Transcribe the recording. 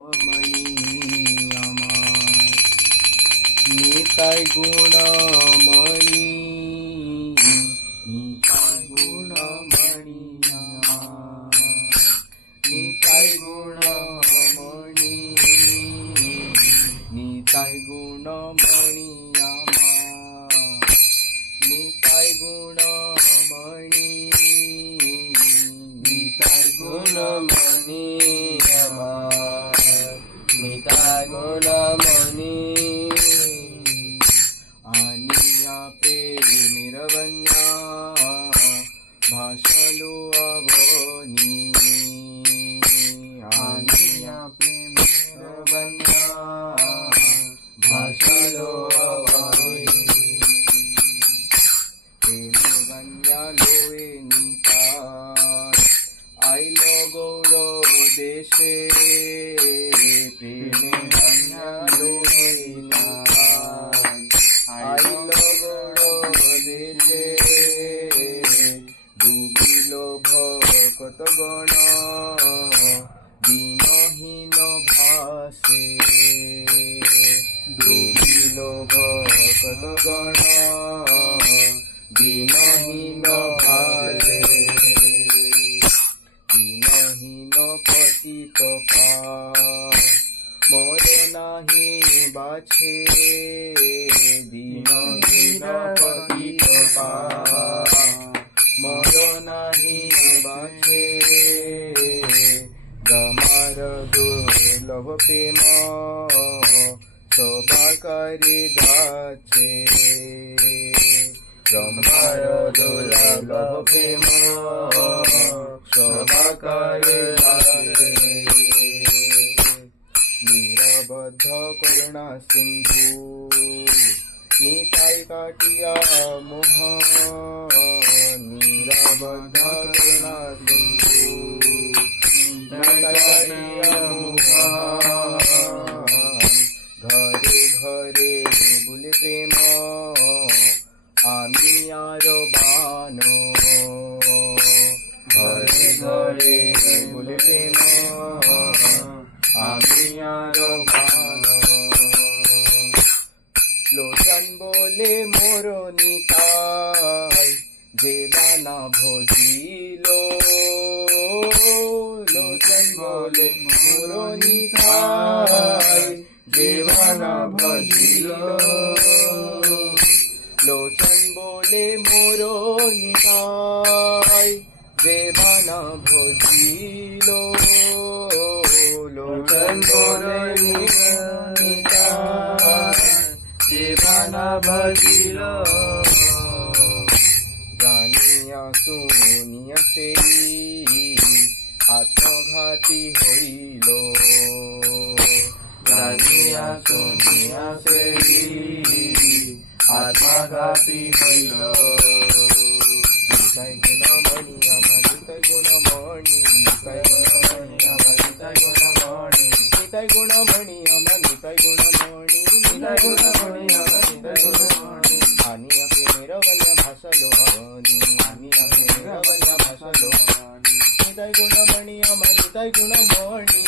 মণি আমার নিতাই গুণমণি, নিতাই গুণমণি আমার নিতাই গুণমণি, নিতাই গুণমণি আমার নিতাই গুণমণি, নিতাই গুণমণি আমার নিতাই গুণমণি। আনিয়া প্রেমের বন্যা ভাসালো আবনি, আনিয়া প্রেমের বন্যা ভাসালো আবনি। প্রেমের বন্যা লোয়ে নিতাই আইল গৌর দেশে, প্রেমের বন্যা লোয়ে নিতাই আইল গৌর দেশে। ডুবিল ভকত গণ দিনহীন ভাসে, ডুবিল ভকত গণ দিনহীন ভাসে। দিনহীন পতিত মোর নাহি বাছে, দিনহীন পতিত মোর নাহি বাছে। রমার দুর্লভ প্রেম সবাকারে যাচ্ছে, রমার দুর্লভ প্রেম সবাকারে যাচ্ছে। নিরবদ্ধ করুণা সিন্ধু নিতাই কাটিয়া মোহ, নিরবদ্ধ করুণা সিন্ধু নিতাই কাটিয়া মোহ। ঘরে ঘরে বলে প্রেম আমি আর বানো, ঘরে ঘরে বলে প্রেম আমি আর বানো। লোচন বলে মোর নিতাই যে বানা ভজিল, লোচন বলে মোর নিতাই যে বানা ভজিল, লোচন বলে মোর নিতাই যে বানা ভজিল, লোচন বলে নিতাই যে বানা ভজিল। জানিয়া শুনিয়া সেই আত্মঘাতী হইল, জানিয়া শুনিয়া সেই আত্মঘাতী হইল। নিতাই গুণমণি আমার নিতাই গুণমণি, নিতাই গুণমণি আমার নিতাই গুণমণি, নিতাই গুণমণি আমার নিতাই গুণমণি, নিতাই গুণমণি আমার নিতাই গুণমণি। আনিয়া প্রেমের বন্যা ভাসালো আবনি, আনিয়া প্রেমের বন্যা ভাসালো আবনি। নিতাই গুণমণি আমার নিতাই গুণমণি,